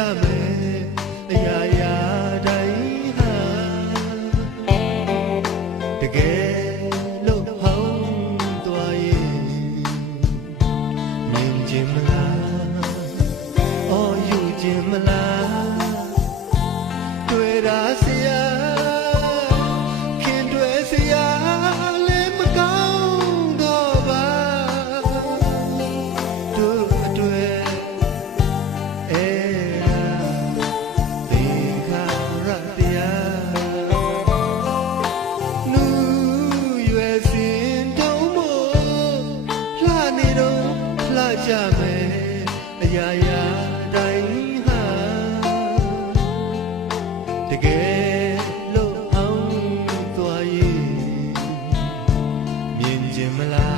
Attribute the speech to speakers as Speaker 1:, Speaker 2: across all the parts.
Speaker 1: ကြမယ်အရာရာတိုင်းဟာတကယ်လို့ဟောင်းသွားရင်မြင်ခြင်းမလားအော်ယူခြင်းမလားတွေ့တာကြမယ်အရာရာတိုင်းဟာတကယ်လို့အောင်သွားရင်မြင်ခြင်းမလား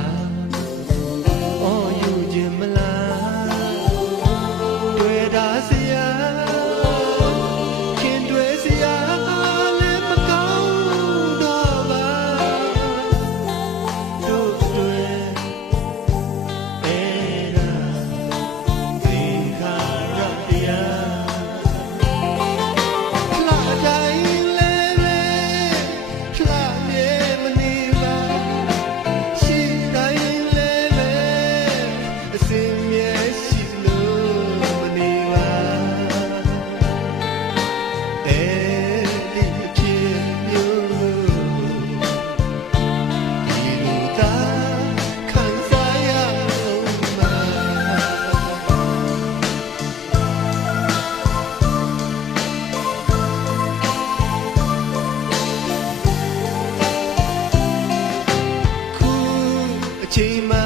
Speaker 1: 寂寞。